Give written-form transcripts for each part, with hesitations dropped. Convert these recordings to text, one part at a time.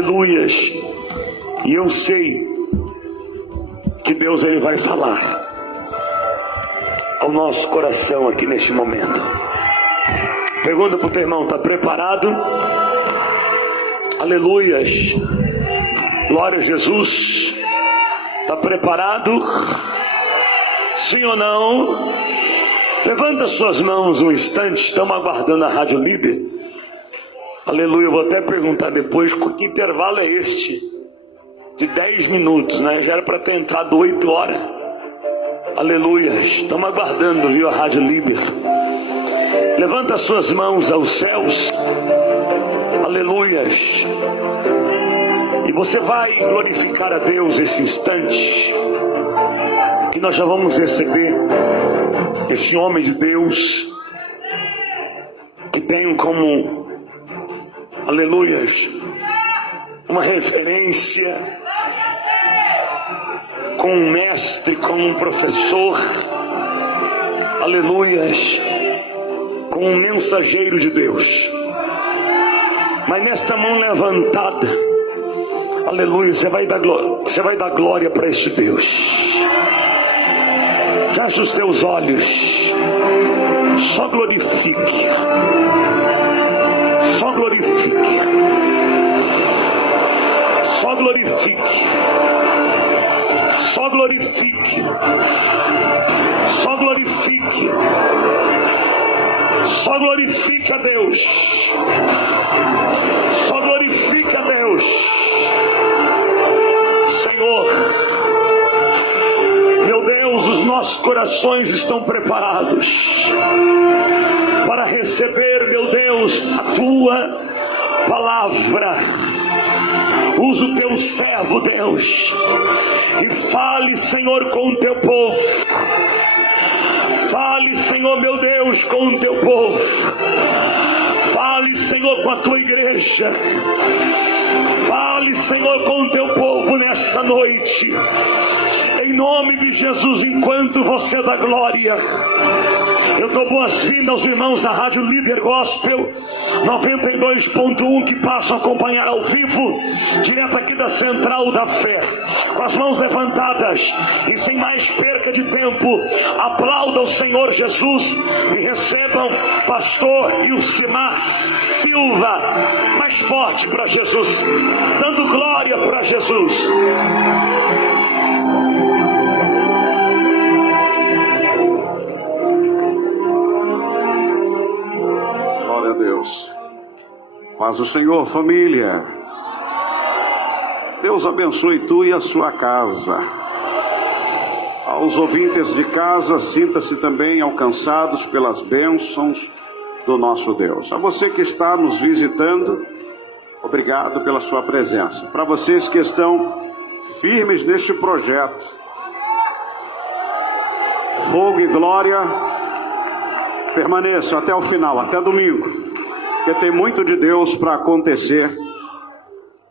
Aleluias. E eu sei que Deus ele vai falar ao nosso coração aqui neste momento. Pergunta para o teu irmão: está preparado? Aleluias. Glória a Jesus. Está preparado? Sim ou não? Levanta suas mãos um instante. Estamos aguardando a Rádio Líder. Aleluia. Eu vou até perguntar depois que intervalo é este de 10 minutos, né? Já era para ter entrado 8 horas. Aleluia. Estamos aguardando, viu, a Rádio Líder. Levanta suas mãos aos céus. Aleluia. E você vai glorificar a Deus esse instante, que nós já vamos receber esse homem de Deus, que tem como, aleluia, uma referência, com um mestre, com um professor, aleluia, com um mensageiro de Deus. Mas nesta mão levantada, aleluia, você vai dar glória para este Deus. Feche os teus olhos, só glorifique, só glorifique, só glorifique, só glorifique, só glorifique, só glorifique a Deus, só glorifique a Deus. Senhor, meu Deus, os nossos corações estão preparados para receber, meu Deus, a tua palavra. Usa o teu servo, Deus, e fale, Senhor, com o teu povo. Fale, Senhor, meu Deus, com o teu povo. Fale, Senhor, com a tua igreja. Fale, Senhor, com o teu povo nesta noite. Em nome de Jesus, enquanto você dá glória, eu dou boas-vindas aos irmãos da Rádio Líder Gospel 92.1 que passam a acompanhar ao vivo, direto aqui da Central da Fé. Com as mãos levantadas e sem mais perca de tempo, aplaudam o Senhor Jesus e recebam pastor Ilcimar Silva. Mais forte para Jesus, dando glória para Jesus. Glória a Deus. Paz do Senhor, família. Deus abençoe tu e a sua casa. Aos ouvintes de casa, sinta-se também alcançados pelas bênçãos do nosso Deus. A você que está nos visitando, obrigado pela sua presença. Para vocês que estão firmes neste projeto, fogo e glória, permaneçam até o final, até domingo, porque tem muito de Deus para acontecer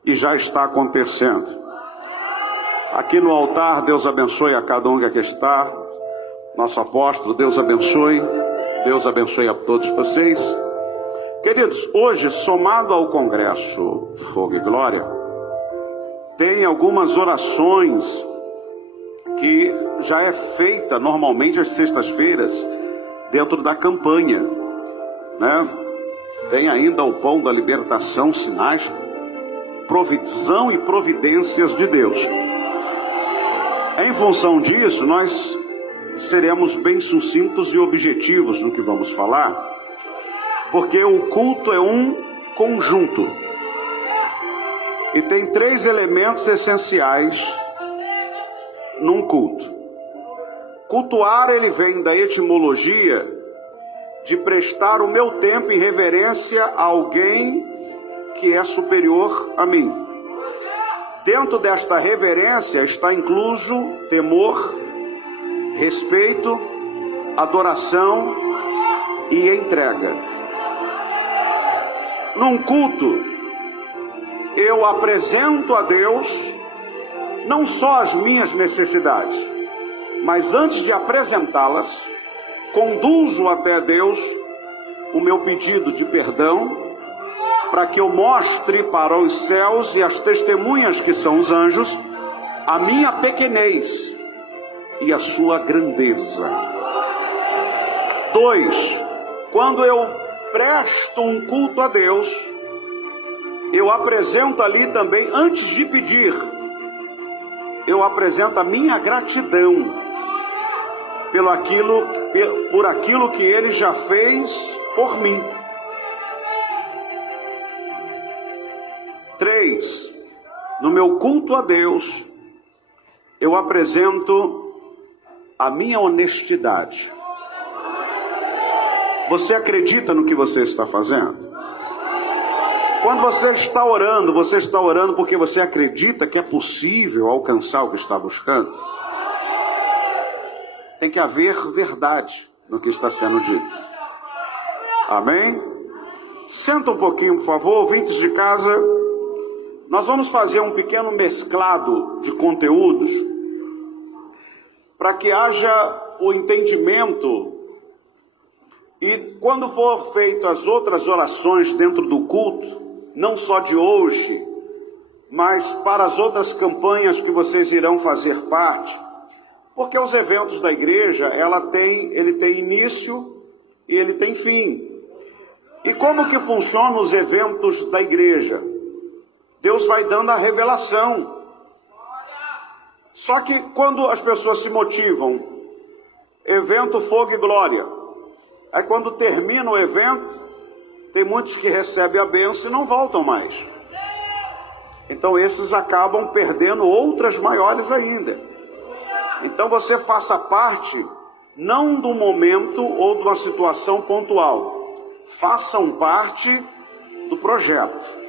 e já está acontecendo. Aqui no altar, Deus abençoe a cada um que aqui está. Nosso apóstolo, Deus abençoe a todos vocês. Queridos, hoje, somado ao Congresso Fogo e Glória, tem algumas orações que já é feita normalmente às sextas-feiras, dentro da campanha, né? Tem ainda o pão da libertação, sinais, provisão e providências de Deus. Em função disso, nós seremos bem sucintos e objetivos no que vamos falar, porque o culto é um conjunto e tem 3 elementos essenciais num culto. Cultuar, ele vem da etimologia de prestar o meu tempo em reverência a alguém que é superior a mim. Dentro desta reverência está incluso temor, respeito, adoração e entrega. Num culto, eu apresento a Deus não só as minhas necessidades, mas antes de apresentá-las, conduzo até Deus o meu pedido de perdão, para que eu mostre para os céus e as testemunhas que são os anjos a minha pequenez e a sua grandeza. 2, quando eu presto um culto a Deus, eu apresento ali também, antes de pedir, eu apresento a minha gratidão por aquilo que Ele já fez por mim. 3, no meu culto a Deus, eu apresento a minha honestidade. Você acredita no que você está fazendo? Quando você está orando porque você acredita que é possível alcançar o que está buscando? Tem que haver verdade no que está sendo dito. Amém? Senta um pouquinho, por favor, ouvintes de casa. Nós vamos fazer um pequeno mesclado de conteúdos para que haja o entendimento. E quando for feito as outras orações dentro do culto, não só de hoje, mas para as outras campanhas que vocês irão fazer parte, porque os eventos da igreja, ele tem início e ele tem fim. E como que funcionam os eventos da igreja? Deus vai dando a revelação. Só que quando as pessoas se motivam, evento Fogo e Glória, aí quando termina o evento, tem muitos que recebem a bênção e não voltam mais. Então esses acabam perdendo outras maiores ainda. Então você faça parte, não do momento ou de uma situação pontual. Façam parte do projeto.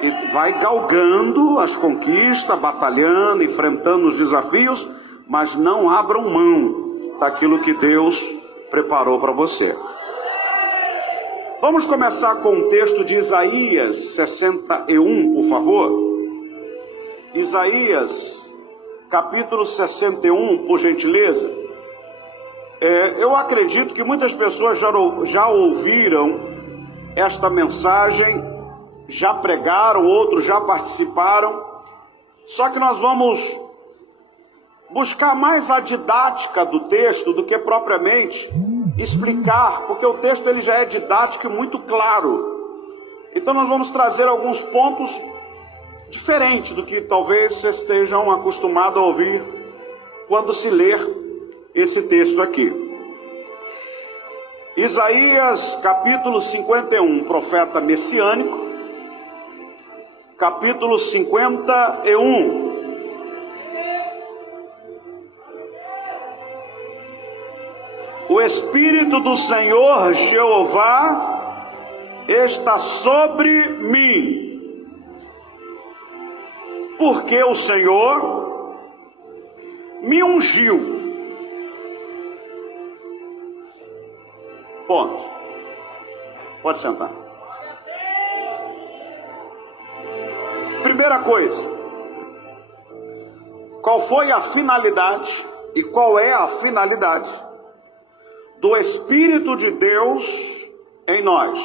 E vai galgando as conquistas, batalhando, enfrentando os desafios, mas não abram mão daquilo que Deus preparou para você. Vamos começar com o texto de Isaías 61, por favor. Isaías, capítulo 61, por gentileza. Eu acredito que muitas pessoas já ouviram esta mensagem, já pregaram, outros já participaram. Só que nós vamos buscar mais a didática do texto do que propriamente explicar, porque o texto ele já é didático e muito claro. Então nós vamos trazer alguns pontos diferentes do que talvez vocês estejam acostumados a ouvir quando se ler esse texto aqui. Isaías capítulo 51, profeta messiânico, capítulo 51. O Espírito do Senhor Jeová está sobre mim, porque o Senhor me ungiu. Ponto. Pode sentar. Primeira coisa, qual foi a finalidade e qual é a finalidade do Espírito de Deus em nós?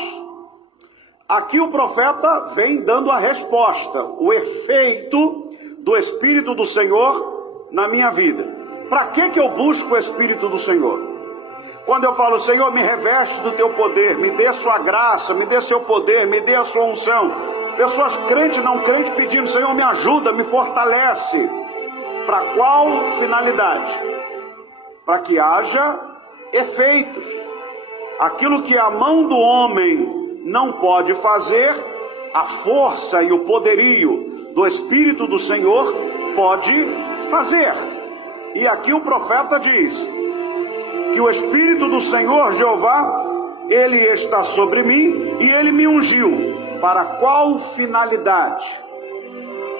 Aqui o profeta vem dando a resposta, o efeito do Espírito do Senhor na minha vida. Para que eu busco o Espírito do Senhor? Quando eu falo, Senhor, me reveste do teu poder, me dê a sua graça, me dê seu poder, me dê a sua unção. Pessoas crentes, não crentes, pedindo, Senhor, me ajuda, me fortalece. Para qual finalidade? Para que haja efeitos. Aquilo que a mão do homem não pode fazer, a força e o poderio do Espírito do Senhor pode fazer. E aqui o profeta diz que o Espírito do Senhor Jeová, ele está sobre mim e ele me ungiu. Para qual finalidade?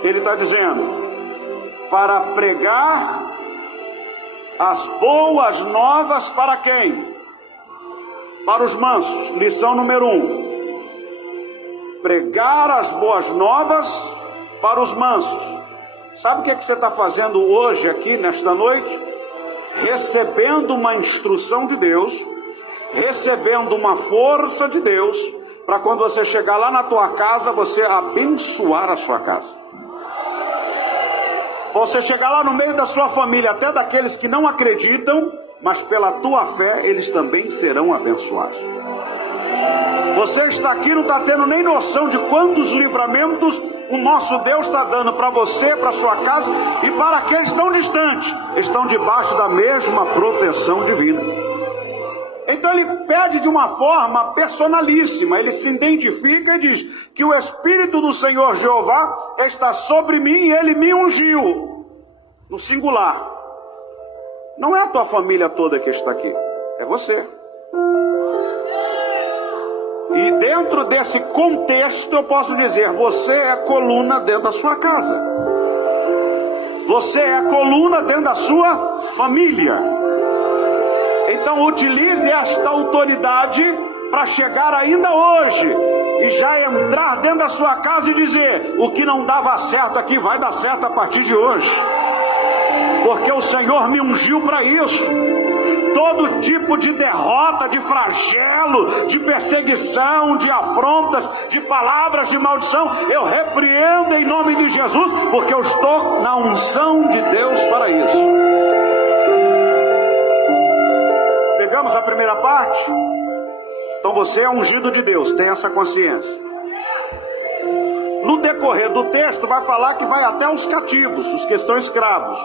Ele está dizendo, para pregar as boas novas para quem? Para os mansos. Lição número 1. Pregar as boas novas para os mansos. Sabe o que você está fazendo hoje aqui, nesta noite? Recebendo uma instrução de Deus, recebendo uma força de Deus, para quando você chegar lá na tua casa, você abençoar a sua casa. Você chegar lá no meio da sua família, até daqueles que não acreditam, mas pela tua fé eles também serão abençoados. Você está aqui, não está tendo nem noção de quantos livramentos o nosso Deus está dando para você, para sua casa e para aqueles que estão distantes, estão debaixo da mesma proteção divina. Então ele pede de uma forma personalíssima, ele se identifica e diz que o Espírito do Senhor Jeová está sobre mim e ele me ungiu, no singular. Não é a tua família toda que está aqui, é você. E dentro desse contexto eu posso dizer, você é coluna dentro da sua casa. Você é coluna dentro da sua família. Então utilize esta autoridade para chegar ainda hoje e já entrar dentro da sua casa e dizer, o que não dava certo aqui vai dar certo a partir de hoje. Porque o Senhor me ungiu para isso. Todo tipo de derrota, de flagelo, de perseguição, de afrontas, de palavras de maldição, eu repreendo em nome de Jesus, porque eu estou na unção de Deus para isso. Pegamos a primeira parte? Então você é ungido de Deus, tem essa consciência. No decorrer do texto vai falar que vai até os cativos, os que estão escravos.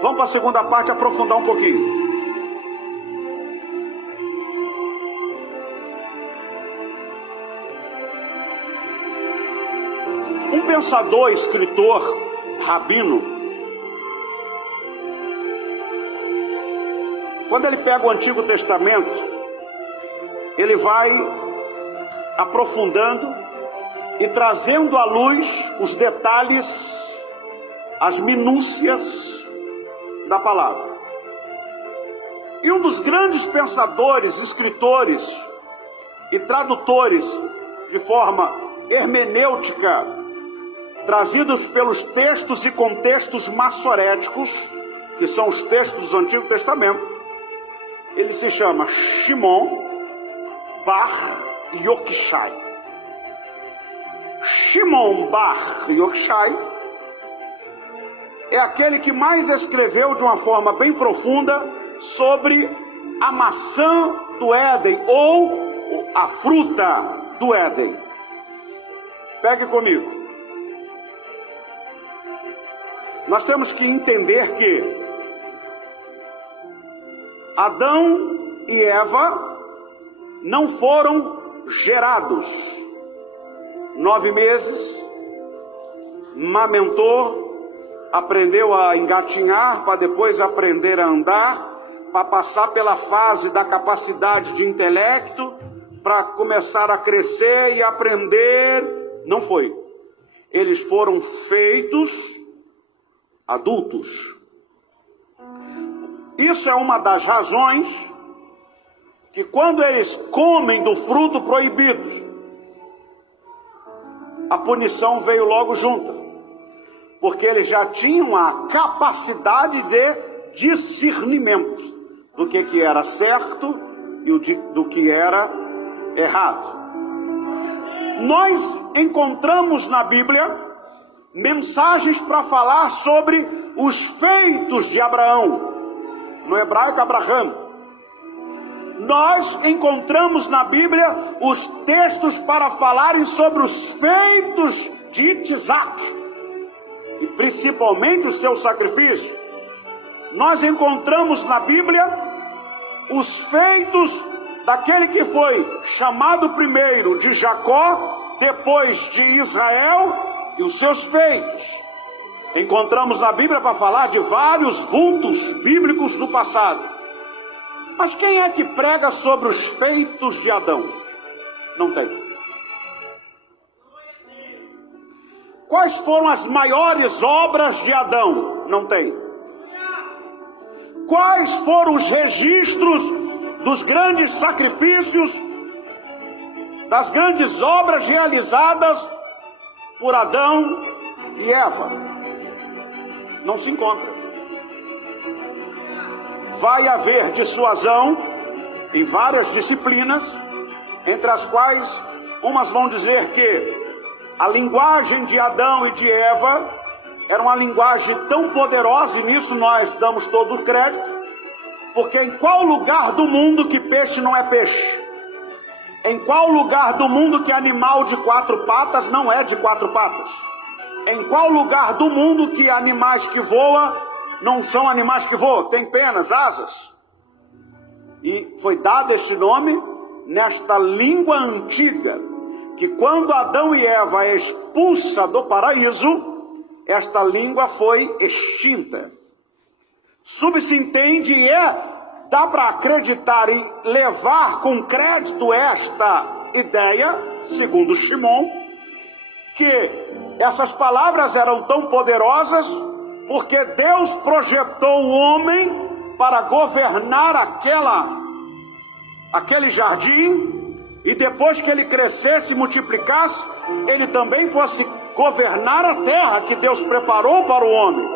Vamos para a segunda parte aprofundar um pouquinho. Um pensador, escritor, rabino, quando ele pega o Antigo Testamento, ele vai aprofundando e trazendo à luz os detalhes, as minúcias da palavra. E um dos grandes pensadores, escritores e tradutores de forma hermenêutica, trazidos pelos textos e contextos massoréticos, que são os textos do Antigo Testamento, ele se chama Shimon Bar Yochai. Shimon Bar Yochai é aquele que mais escreveu de uma forma bem profunda sobre a maçã do Éden, ou a fruta do Éden. Pegue comigo. Nós temos que entender que Adão e Eva não foram gerados. 9 meses, mamentou, aprendeu a engatinhar, para depois aprender a andar, para passar pela fase da capacidade de intelecto, para começar a crescer e aprender. Não foi. Eles foram feitos adultos. Isso é uma das razões que quando eles comem do fruto proibido, a punição veio logo junto. Porque eles já tinham a capacidade de discernimento do que era certo e do que era errado. Nós encontramos na Bíblia mensagens para falar sobre os feitos de Abraão, no hebraico Abraham. Nós encontramos na Bíblia os textos para falarem sobre os feitos de Isaac, e principalmente o seu sacrifício. Nós encontramos na Bíblia os feitos daquele que foi chamado primeiro de Jacó, depois de Israel, e os seus feitos. Encontramos na Bíblia para falar de vários vultos bíblicos do passado. Mas quem é que prega sobre os feitos de Adão? Não tem. Quais foram as maiores obras de Adão? Não tem. Quais foram os registros dos grandes sacrifícios, das grandes obras realizadas por Adão e Eva? Não se encontra. Vai haver dissuasão em várias disciplinas, entre as quais umas vão dizer que a linguagem de Adão e de Eva era uma linguagem tão poderosa, e nisso nós damos todo o crédito, porque em qual lugar do mundo que peixe não é peixe? Em qual lugar do mundo que animal de 4 patas não é de 4 patas? Em qual lugar do mundo que animais que voam não são animais que voam? Tem penas, asas. E foi dado este nome nesta língua antiga, que quando Adão e Eva é expulsa do paraíso, esta língua foi extinta. Subsentende dá para acreditar e levar com crédito esta ideia, segundo Shimon, que essas palavras eram tão poderosas porque Deus projetou o homem para governar aquele jardim, e depois que ele crescesse e multiplicasse, ele também fosse governar a terra que Deus preparou para o homem.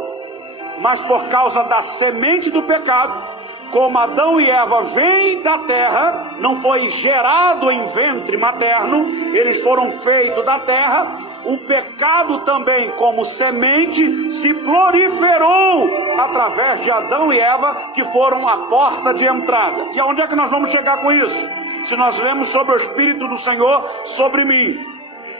Mas por causa da semente do pecado, como Adão e Eva vêm da terra, não foi gerado em ventre materno, eles foram feitos da terra, o pecado também, como semente, se proliferou através de Adão e Eva, que foram a porta de entrada. E aonde é que nós vamos chegar com isso? Se nós lemos sobre o Espírito do Senhor sobre mim,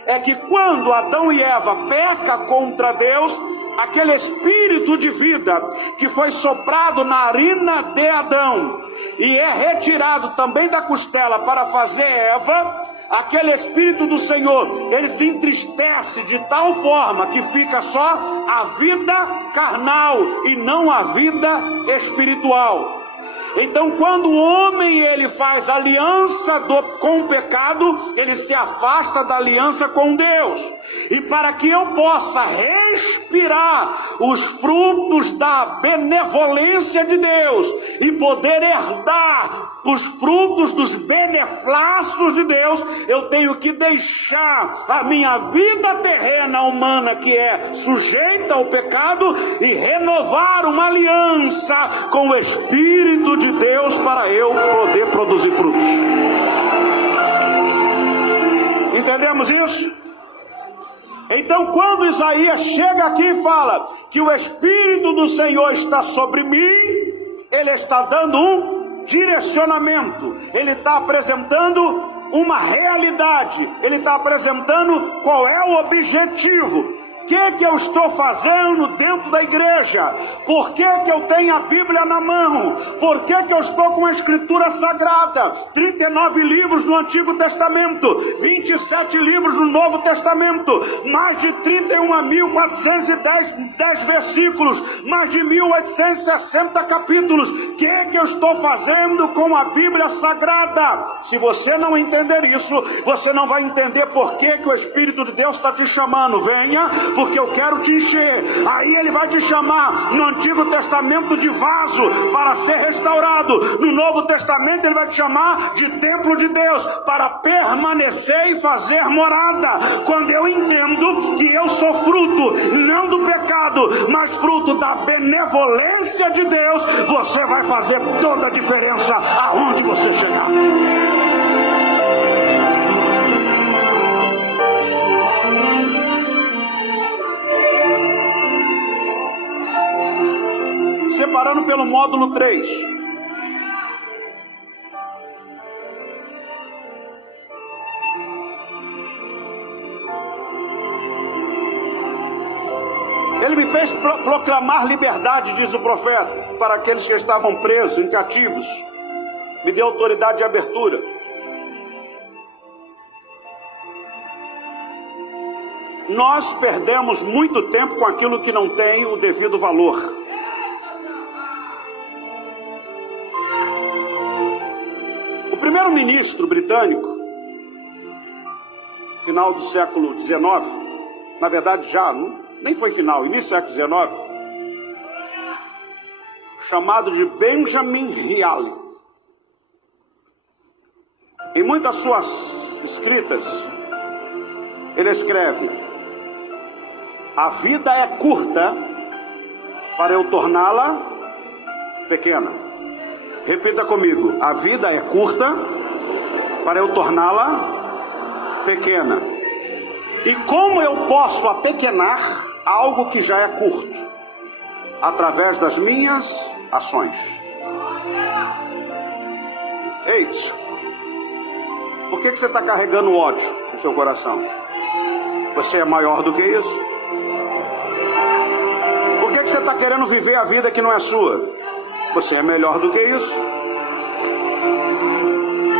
é que quando Adão e Eva pecam contra Deus, aquele espírito de vida que foi soprado na narina de Adão e é retirado também da costela para fazer Eva, aquele espírito do Senhor, ele se entristece de tal forma que fica só a vida carnal e não a vida espiritual. Então, quando o homem ele faz aliança com o pecado, ele se afasta da aliança com Deus. E para que eu possa respirar os frutos da benevolência de Deus e poder herdar os frutos dos beneflácios de Deus, eu tenho que deixar a minha vida terrena humana, que é sujeita ao pecado, e renovar uma aliança com o Espírito de Deus para eu poder produzir frutos. Entendemos isso? Então, quando Isaías chega aqui e fala que o Espírito do Senhor está sobre mim, ele está dando um direcionamento, ele está apresentando uma realidade, ele está apresentando qual é o objetivo. O que eu estou fazendo dentro da igreja? Por que eu tenho a Bíblia na mão? Por que eu estou com a Escritura Sagrada? 39 livros no Antigo Testamento, 27 livros no Novo Testamento, mais de 31.410 versículos, mais de 1.860 capítulos. O que eu estou fazendo com a Bíblia Sagrada? Se você não entender isso, você não vai entender por que o Espírito de Deus está te chamando. Venha, porque eu quero te encher. Aí ele vai te chamar no Antigo Testamento de vaso para ser restaurado. No Novo Testamento ele vai te chamar de templo de Deus para permanecer e fazer morada. Quando eu entendo que eu sou fruto não do pecado, mas fruto da benevolência de Deus, você vai fazer toda a diferença aonde você chegar. Separando pelo módulo 3. Ele me fez proclamar liberdade, diz o profeta, para aqueles que estavam presos, em cativos. Me deu autoridade de abertura. Nós perdemos muito tempo com aquilo que não tem o devido valor. O primeiro-ministro britânico, final do século XIX, na verdade já, nem foi final, início do século XIX, chamado de Benjamin Reale. Em muitas suas escritas, ele escreve: a vida é curta para eu torná-la pequena. Repita comigo: a vida é curta para eu torná-la pequena. E como eu posso apequenar algo que já é curto? Através das minhas ações. Eis, por que você está carregando ódio no seu coração? Você é maior do que isso? Por que você está querendo viver a vida que não é sua? Você é melhor do que isso?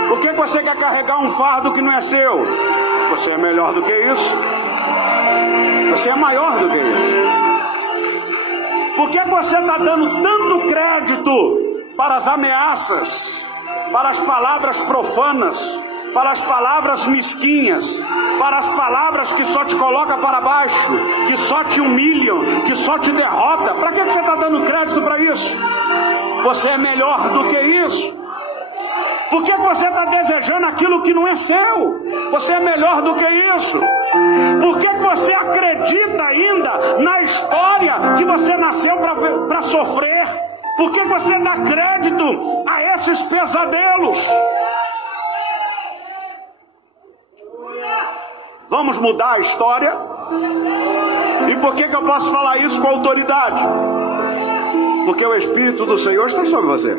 Por que você quer carregar um fardo que não é seu? Você é melhor do que isso? Você é maior do que isso? Por que você está dando tanto crédito para as ameaças, para as palavras profanas, para as palavras mesquinhas, para as palavras que só te colocam para baixo, que só te humilham, que só te derrota? Para que você está dando crédito para isso? Você é melhor do que isso? Por que você está desejando aquilo que não é seu? Você é melhor do que isso. Por que você acredita ainda na história que você nasceu para sofrer? Por que você dá crédito a esses pesadelos? Vamos mudar a história? E por que eu posso falar isso com autoridade? Porque o Espírito do Senhor está sobre você.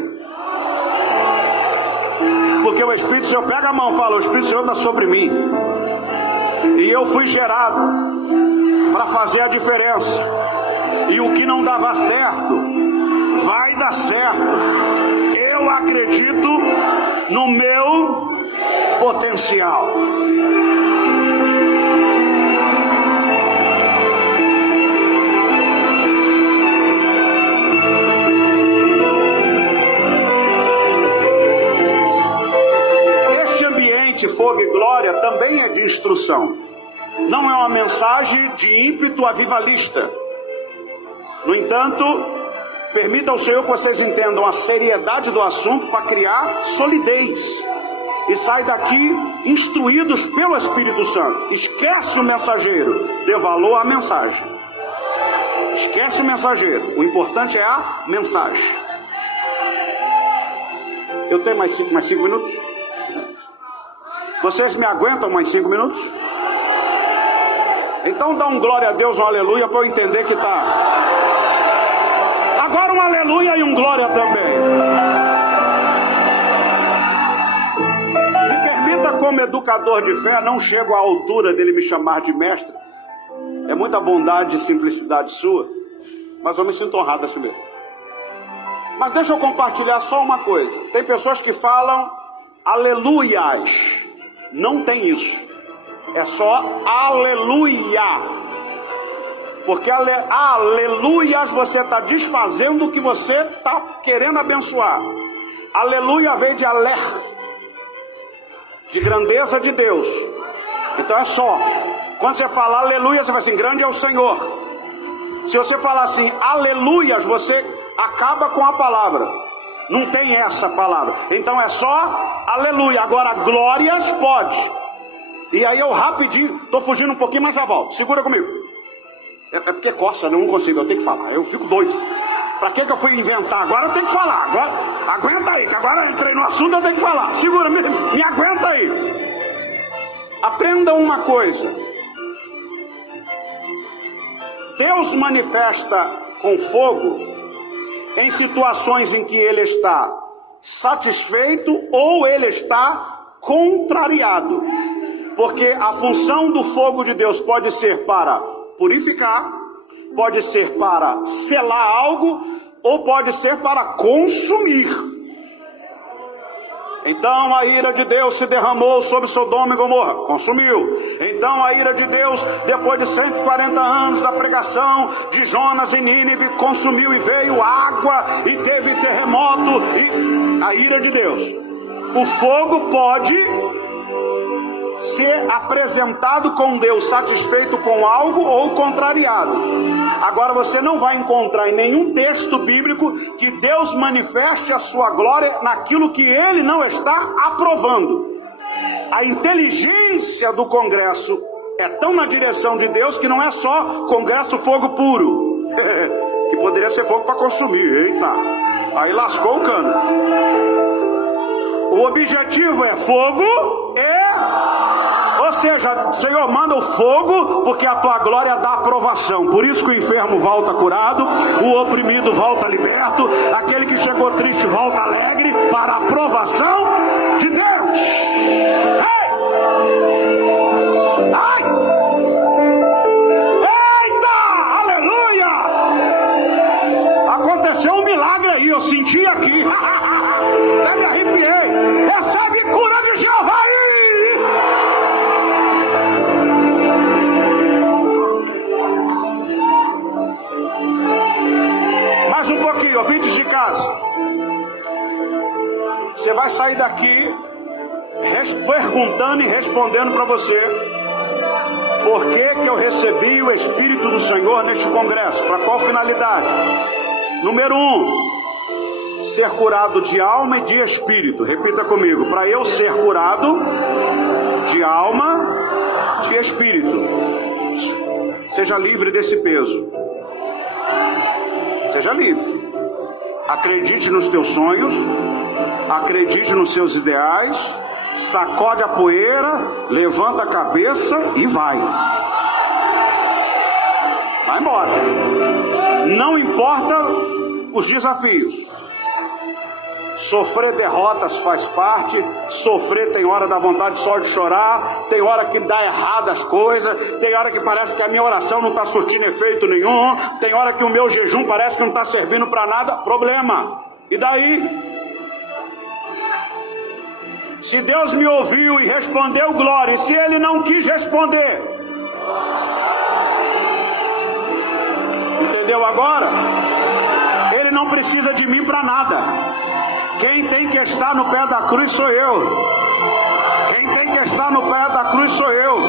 Porque o Espírito do Senhor pega a mão e fala: o Espírito do Senhor está sobre mim. E eu fui gerado para fazer a diferença. E o que não dava certo, vai dar certo. Eu acredito no meu potencial. Fogo e glória também é de instrução. Não é uma mensagem de ímpeto avivalista. No entanto, permita ao Senhor que vocês entendam a seriedade do assunto para criar solidez. E sai daqui instruídos pelo Espírito Santo. Esquece o mensageiro, dê valor à mensagem. Esquece o mensageiro, o importante é a mensagem. Eu tenho mais 5 minutos? Vocês me aguentam mais 5 minutos? Então dá um glória a Deus, um aleluia, para eu entender que tá. Agora um aleluia e um glória também. Me permita, como educador de fé, não chego à altura dele me chamar de mestre. É muita bondade e simplicidade sua, mas eu me sinto honrado assim mesmo. Mas deixa eu compartilhar só uma coisa. Tem pessoas que falam aleluias. Não tem isso. É só aleluia. Porque aleluias você está desfazendo o que você está querendo abençoar. Aleluia veio de aler, de grandeza de Deus. Então é só. Quando você fala aleluia, você vai assim: grande é o Senhor. Se você falar assim aleluias, você acaba com a palavra. Não tem essa palavra. Então é só aleluia. Agora glórias pode. E aí eu rapidinho, estou fugindo um pouquinho, mas já volto. Segura comigo. É porque coça, eu não consigo, eu tenho que falar. Eu fico doido. Para que eu fui inventar? Agora eu tenho que falar. Agora, aguenta aí, que agora eu entrei no assunto, eu tenho que falar. Segura, me aguenta aí. Aprenda uma coisa. Deus manifesta com fogo em situações em que ele está satisfeito ou ele está contrariado. Porque a função do fogo de Deus pode ser para purificar, pode ser para selar algo, ou pode ser para consumir. Então a ira de Deus se derramou sobre Sodoma e Gomorra, consumiu. Então a ira de Deus, depois de 140 anos da pregação de Jonas em Nínive, consumiu, e veio água e teve terremoto, e a ira de Deus. O fogo pode ser apresentado com Deus satisfeito com algo ou contrariado. Agora você não vai encontrar em nenhum texto bíblico que Deus manifeste a sua glória naquilo que ele não está aprovando. A inteligência do Congresso é tão na direção de Deus que não é só Congresso fogo puro, que poderia ser fogo para consumir. Eita, aí lascou o cano. O objetivo é fogo ou seja, Senhor, manda o fogo, porque a tua glória dá aprovação. Por isso que o enfermo volta curado, o oprimido volta liberto, aquele que chegou triste volta alegre, para a aprovação de Deus. Ei! Ai! Eita! Aleluia! Aconteceu um milagre aí, eu senti aqui. Até me arrepiei. Recebe cura de Jeová aí! Mais um pouquinho, ouvintes de casa. Você vai sair daqui perguntando e respondendo para você: por que eu recebi o Espírito do Senhor neste congresso? Para qual finalidade? Número 1, ser curado de alma e de espírito. Repita comigo: para eu ser curado de alma, de espírito. Seja livre desse peso. Seja livre. Acredite nos teus sonhos, acredite nos seus ideais, sacode a poeira, levanta a cabeça e vai. Vai embora. Não importa os desafios. Sofrer derrotas faz parte. Sofrer tem hora da vontade só de chorar. Tem hora que dá errado as coisas. Tem hora que parece que a minha oração não está surtindo efeito nenhum. Tem hora que o meu jejum parece que não está servindo para nada. Problema. E daí? Se Deus me ouviu e respondeu, glória. E se Ele não quis responder? Entendeu agora? Ele não precisa de mim para nada. Quem tem que estar no pé da cruz sou eu. Quem tem que estar no pé da cruz sou eu.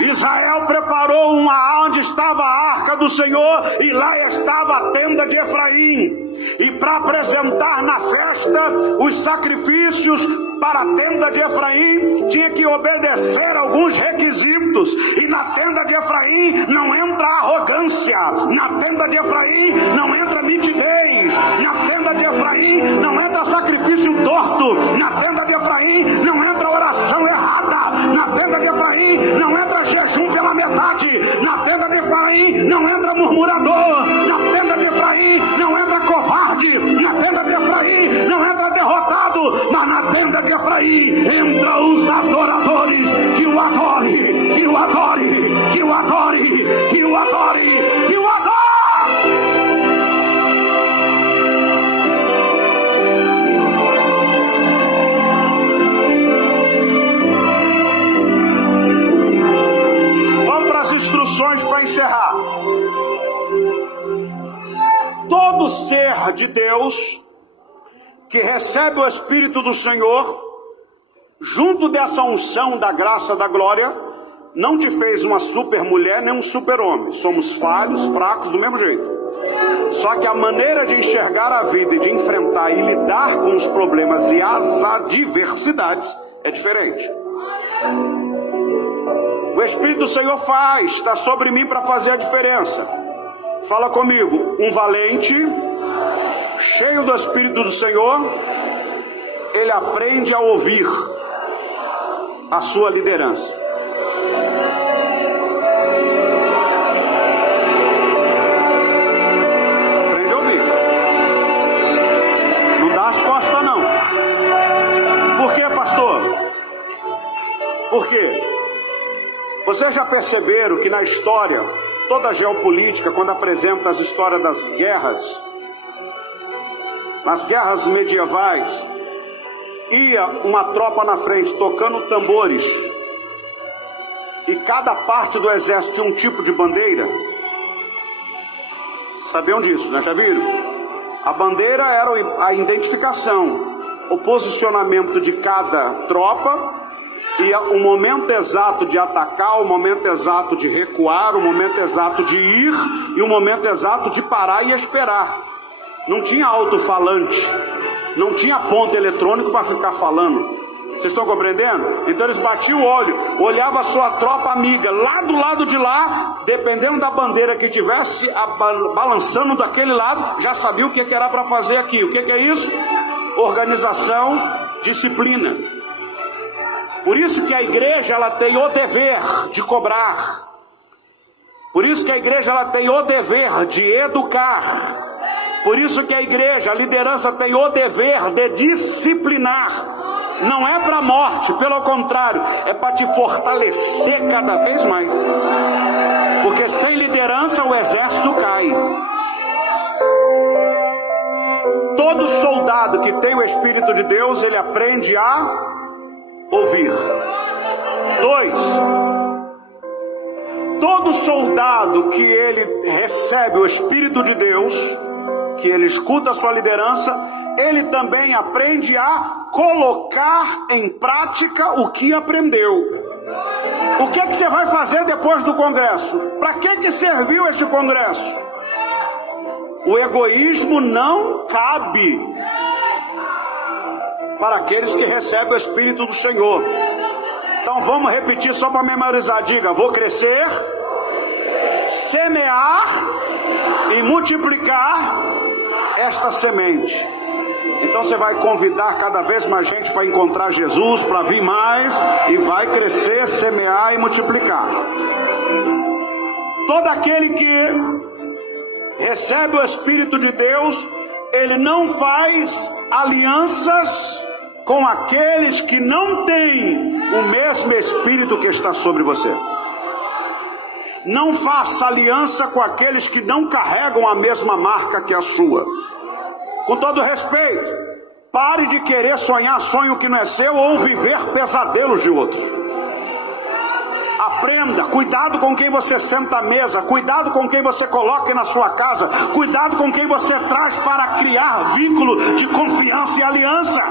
Israel preparou onde estava a arca do Senhor, e lá estava a tenda de Efraim. E para apresentar na festa os sacrifícios para a tenda de Efraim, tinha que obedecer alguns requisitos. E na tenda de Efraim não entra arrogância, na tenda de Efraim não entra mitidez, na tenda de Efraim não entra sacrifício torto, na tenda de Efraim não entra oração errada, na tenda de Efraim não entra jejum pela metade, na tenda de Efraim não entra murmurador, na tenda de Efraim não entra covarde, na tenda de Efraim não entra derrotado, mas na tenda de Efraim entra os adoradores que o adore, que o adore, que o adore, que o adore, que o adore. Vamos para as instruções para encerrar. Todo ser de Deus que recebe o Espírito do Senhor, junto dessa unção da graça da glória, não te fez uma super mulher nem um super homem. Somos falhos, fracos do mesmo jeito. Só que a maneira de enxergar a vida e de enfrentar e lidar com os problemas e as adversidades é diferente. O Espírito do Senhor está sobre mim para fazer a diferença. Fala comigo: um valente, cheio do Espírito do Senhor, ele aprende a ouvir a sua liderança. Aprende a ouvir. Não dá as costas não. Por quê, pastor? Por quê? Vocês já perceberam que na história, toda a geopolítica, quando apresenta as histórias das guerras, nas guerras medievais, ia uma tropa na frente tocando tambores, e cada parte do exército tinha um tipo de bandeira. Sabiam disso, né? Já viram? A bandeira era a identificação, o posicionamento de cada tropa, e o momento exato de atacar, o momento exato de recuar, o momento exato de ir e o momento exato de parar e esperar. Não tinha alto-falante, não tinha ponto eletrônico para ficar falando. Vocês estão compreendendo? Então eles batiam o olho, olhava a sua tropa amiga lá do lado de lá, dependendo da bandeira que tivesse balançando daquele lado, já sabia o que era para fazer aqui. O que é isso? Organização, disciplina. Por isso que a igreja ela tem o dever de cobrar. Por isso que a igreja ela tem o dever de educar. Por isso que a igreja, a liderança tem o dever de disciplinar. Não é para a morte, pelo contrário, é para te fortalecer cada vez mais. Porque sem liderança o exército cai. Todo soldado que tem o Espírito de Deus, ele aprende a ouvir. 2. Todo soldado que ele recebe o Espírito de Deus, que ele escuta a sua liderança, ele também aprende a colocar em prática o que aprendeu. O que você vai fazer depois do congresso? Para que serviu este congresso? O egoísmo não cabe para aqueles que recebem o Espírito do Senhor. Então vamos repetir só para memorizar. Diga: vou crescer, semear e multiplicar esta semente. Então você vai convidar cada vez mais gente para encontrar Jesus, para vir mais, e vai crescer, semear e multiplicar. Todo aquele que recebe o Espírito de Deus, ele não faz alianças com aqueles que não têm o mesmo Espírito que está sobre você. Não faça aliança com aqueles que não carregam a mesma marca que a sua. Com todo respeito, pare de querer sonhar sonho que não é seu ou viver pesadelos de outros. Aprenda, cuidado com quem você senta à mesa, cuidado com quem você coloca na sua casa, cuidado com quem você traz para criar vínculo de confiança e aliança.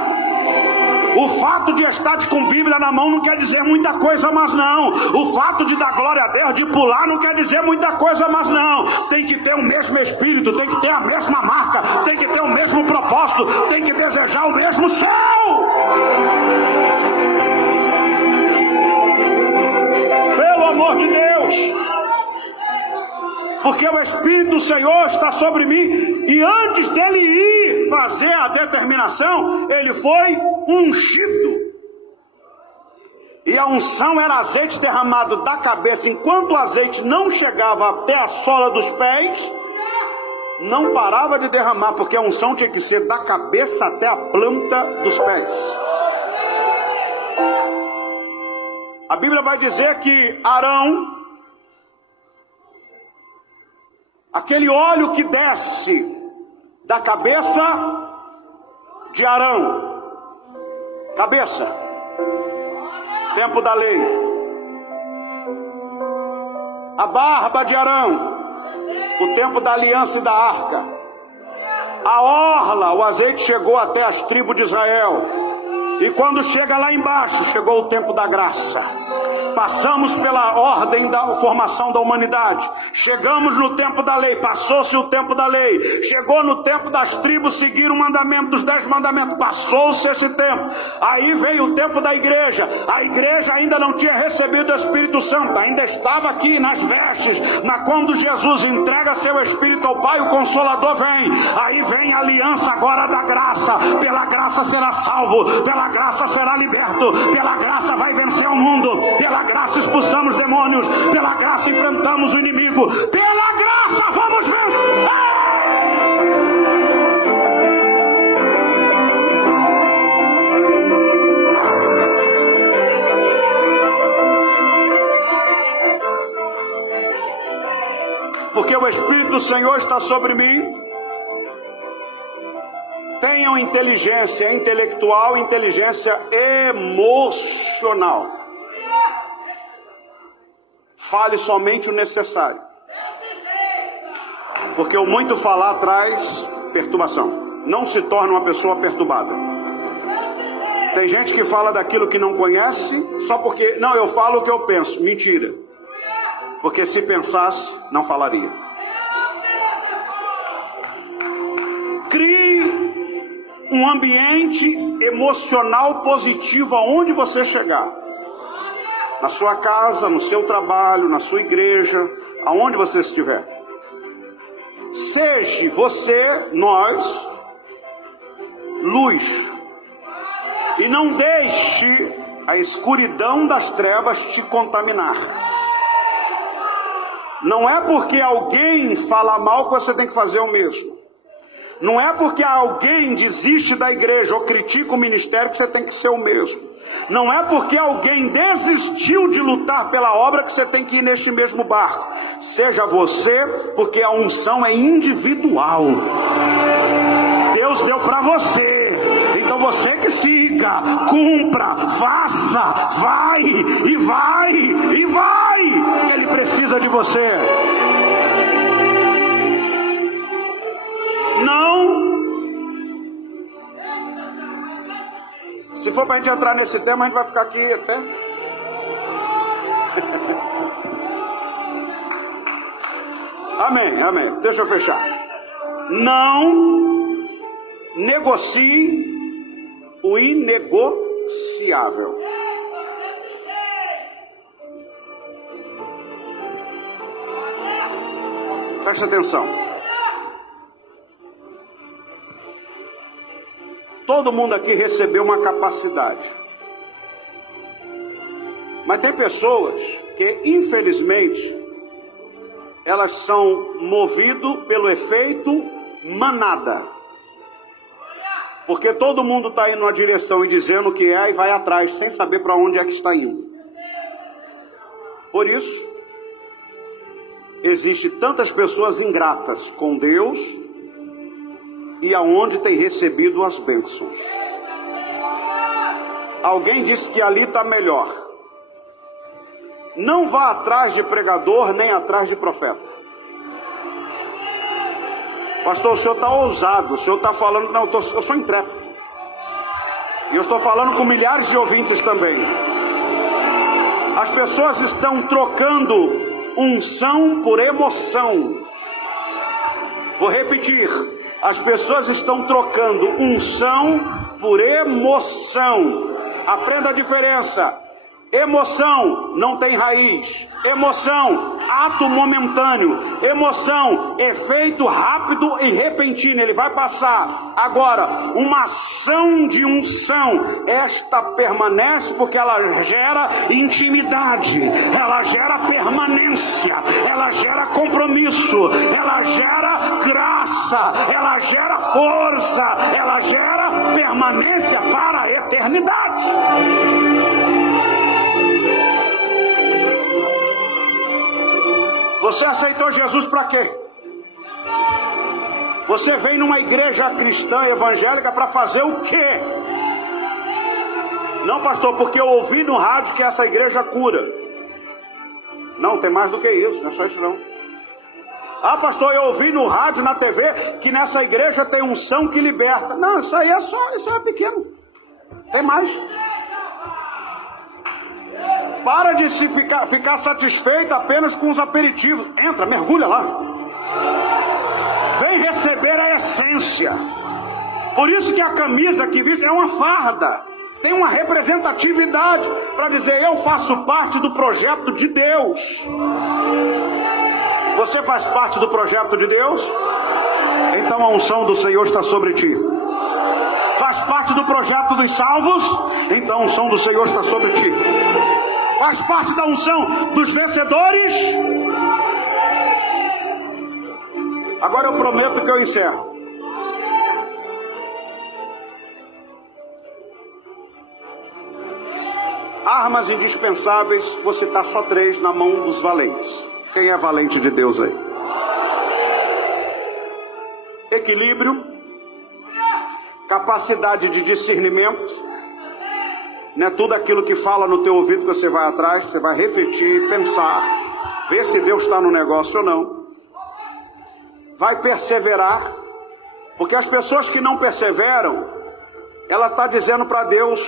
O fato de estar com Bíblia na mão não quer dizer muita coisa, mas não. O fato de dar glória a Deus, de pular, não quer dizer muita coisa, mas não. Tem que ter o mesmo Espírito, tem que ter a mesma marca, tem que ter o mesmo propósito, tem que desejar o mesmo céu. Pelo amor de Deus. Porque o Espírito do Senhor está sobre mim, e antes dele ir fazer a determinação, ele foi ungido. E a unção era azeite derramado da cabeça. Enquanto o azeite não chegava até a sola dos pés, não parava de derramar, porque a unção tinha que ser da cabeça até a planta dos pés. A Bíblia vai dizer que Arão, aquele óleo que desce da cabeça de Arão, cabeça, tempo da lei, a barba de Arão, o tempo da aliança e da arca, a orla, o azeite chegou até as tribos de Israel. E quando chega lá embaixo, chegou o tempo da graça. Passamos pela ordem da formação da humanidade. Chegamos no tempo da lei. Passou-se o tempo da lei. Chegou no tempo das tribos seguir o mandamento dos 10 mandamentos. Passou-se esse tempo. Aí veio o tempo da igreja. A igreja ainda não tinha recebido o Espírito Santo. Ainda estava aqui nas vestes. Mas quando Jesus entrega seu Espírito ao Pai, o Consolador vem. Aí vem a aliança agora da graça. Pela graça será salvo. Pela graça será liberto. Pela graça vai vencer o mundo. Pela graça expulsamos demônios. Pela graça enfrentamos o inimigo. Pela graça vamos vencer. Porque o Espírito do Senhor está sobre mim. Tenham inteligência intelectual, inteligência emocional. Fale somente o necessário. Porque o muito falar traz perturbação. Não se torna uma pessoa perturbada. Tem gente que fala daquilo que não conhece, só porque, não, eu falo o que eu penso. Mentira. Porque se pensasse, não falaria. Crie um ambiente emocional positivo aonde você chegar. Na sua casa, no seu trabalho, na sua igreja, aonde você estiver. Seja você, nós, luz. E não deixe a escuridão das trevas te contaminar. Não é porque alguém fala mal que você tem que fazer o mesmo. Não é porque alguém desiste da igreja ou critica o ministério que você tem que ser o mesmo. Não é porque alguém desistiu de lutar pela obra que você tem que ir neste mesmo barco. Seja você, porque a unção é individual. Deus deu para você. Então você que siga, cumpra, faça, vai e vai e vai. Ele precisa de você. Não. Se for para a gente entrar nesse tema, a gente vai ficar aqui até. Amém, amém. Deixa eu fechar. Não negocie o inegociável. Preste atenção. Todo mundo aqui recebeu uma capacidade. Mas tem pessoas que, infelizmente, elas são movidas pelo efeito manada. Porque todo mundo está indo numa direção e dizendo o que é e vai atrás, sem saber para onde é que está indo. Por isso, existem tantas pessoas ingratas com Deus e aonde tem recebido as bênçãos. Alguém disse que ali está melhor. Não vá atrás de pregador, nem atrás de profeta. Pastor, o senhor está ousado, o senhor está falando... Não, eu sou intrépido. E eu estou falando com milhares de ouvintes também. As pessoas estão trocando unção por emoção. Vou repetir. As pessoas estão trocando unção por emoção. Aprenda a diferença. Emoção não tem raiz. Emoção, ato momentâneo. Emoção, efeito rápido e repentino. Ele vai passar. Agora, uma ação de unção, esta permanece porque ela gera intimidade. Ela gera permanência. Ela gera compromisso. Ela gera graça. Ela gera força. Ela gera permanência para a eternidade. Você aceitou Jesus para quê? Você vem numa igreja cristã evangélica para fazer o quê? Não, pastor, porque eu ouvi no rádio que essa igreja cura. Não, tem mais do que isso, não é só isso não. Ah, pastor, eu ouvi no rádio, na TV, que nessa igreja tem unção que liberta. Não, isso aí é só, isso aí é pequeno. Tem mais. Para de se ficar satisfeito apenas com os aperitivos. Entra, mergulha lá. Vem receber a essência. Por isso que a camisa que viste é uma farda. Tem uma representatividade para dizer: eu faço parte do projeto de Deus. Você faz parte do projeto de Deus? Então a unção do Senhor está sobre ti. Faz parte do projeto dos salvos? Então a unção do Senhor está sobre ti. Faz parte da unção dos vencedores? Agora eu prometo que eu encerro. Armas indispensáveis, vou citar só 3 na mão dos valentes. Quem é valente de Deus aí? Equilíbrio, capacidade de discernimento. Não é tudo aquilo que fala no teu ouvido que você vai atrás, você vai refletir, pensar, ver se Deus está no negócio ou não. Vai perseverar, porque as pessoas que não perseveram, ela está dizendo para Deus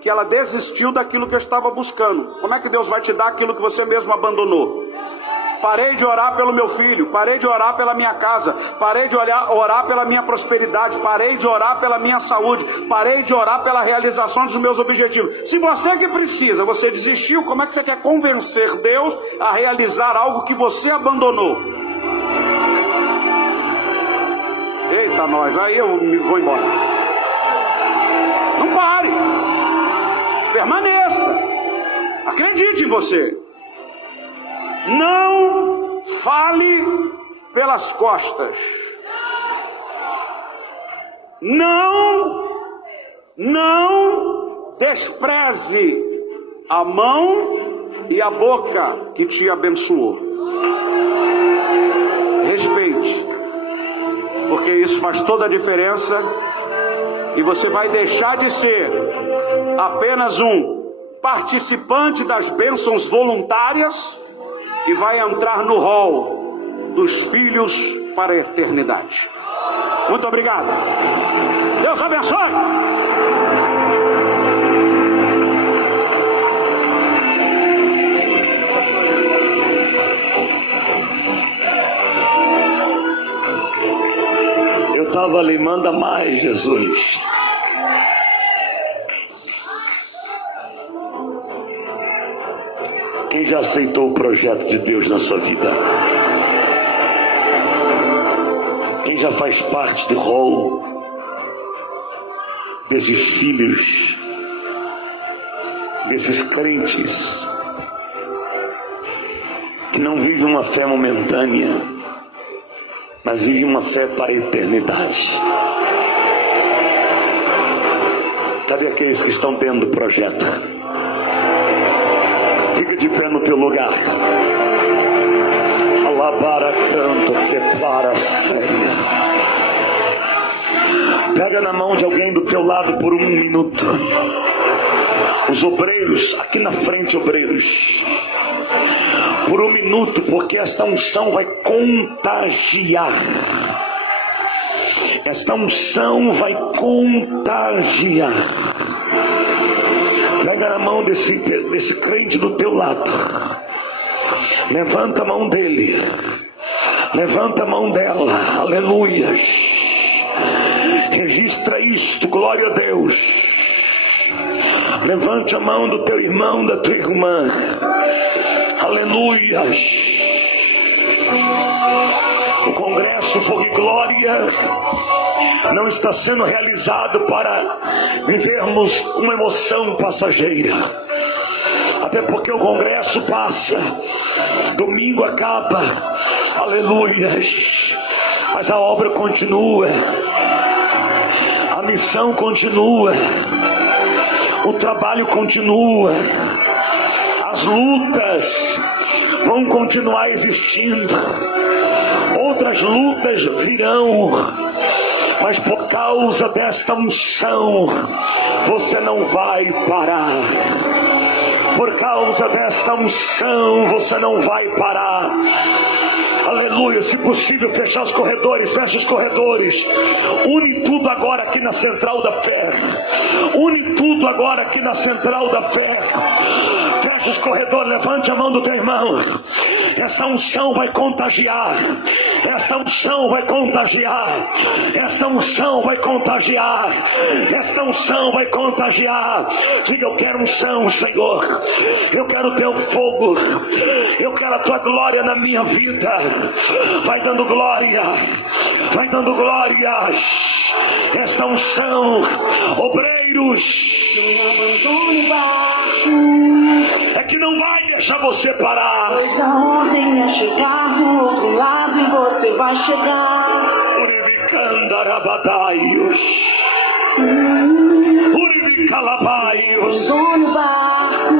que ela desistiu daquilo que eu estava buscando. Como é que Deus vai te dar aquilo que você mesmo abandonou? Parei de orar pelo meu filho, parei de orar pela minha casa, parei de orar pela minha prosperidade, parei de orar pela minha saúde, parei de orar pela realização dos meus objetivos. Se você que precisa, você desistiu, como é que você quer convencer Deus a realizar algo que você abandonou? Eita nós, aí eu vou embora. Não pare. Permaneça. Acredite em você. Não fale pelas costas. Não despreze a mão e a boca que te abençoou. Respeite, porque isso faz toda a diferença e você vai deixar de ser apenas um participante das bênçãos voluntárias e vai entrar no hall dos filhos para a eternidade. Muito obrigado. Deus abençoe. Eu estava ali, manda mais, Jesus. Quem já aceitou o projeto de Deus na sua vida? Quem já faz parte do rol desses filhos, desses crentes que não vivem uma fé momentânea, mas vivem uma fé para a eternidade? Cadê aqueles que estão dentro do projeto? Fica de pé no teu lugar. Alabara canto que para séria. Pega na mão de alguém do teu lado por 1 minuto. Os obreiros, aqui na frente, obreiros. Por 1 minuto, porque esta unção vai contagiar. Esta unção vai contagiar. Pega na mão desse crente do teu lado. Levanta a mão dele. Levanta a mão dela. Aleluia. Registra isto. Glória a Deus. Levante a mão do teu irmão, da tua irmã. Aleluia. O congresso Fogo e Glória não está sendo realizado para vivermos uma emoção passageira. Até porque o congresso passa, domingo acaba, aleluia. Mas a obra continua, a missão continua, o trabalho continua, as lutas vão continuar existindo, outras lutas virão, mas por causa desta unção você não vai parar. Por causa desta unção você não vai parar. Aleluia. Se possível, fechar os corredores, fecha os corredores. Une tudo agora aqui na Central da Fé. Une tudo agora aqui na Central da Fé. Fecha os corredores, levante a mão do teu irmão. Esta unção vai contagiar. Esta unção vai contagiar. Esta unção vai contagiar. Esta unção vai contagiar. Diga: eu quero unção, Senhor. Eu quero o teu fogo. Eu quero a tua glória na minha vida. Vai dando glória. Vai dando glórias. Esta unção, obreiros, é que não vai deixar você parar. Pois a ordem é chegar do outro lado e você vai chegar. Uribicandarabadaios. Uribicalabaios. Abandone o barco.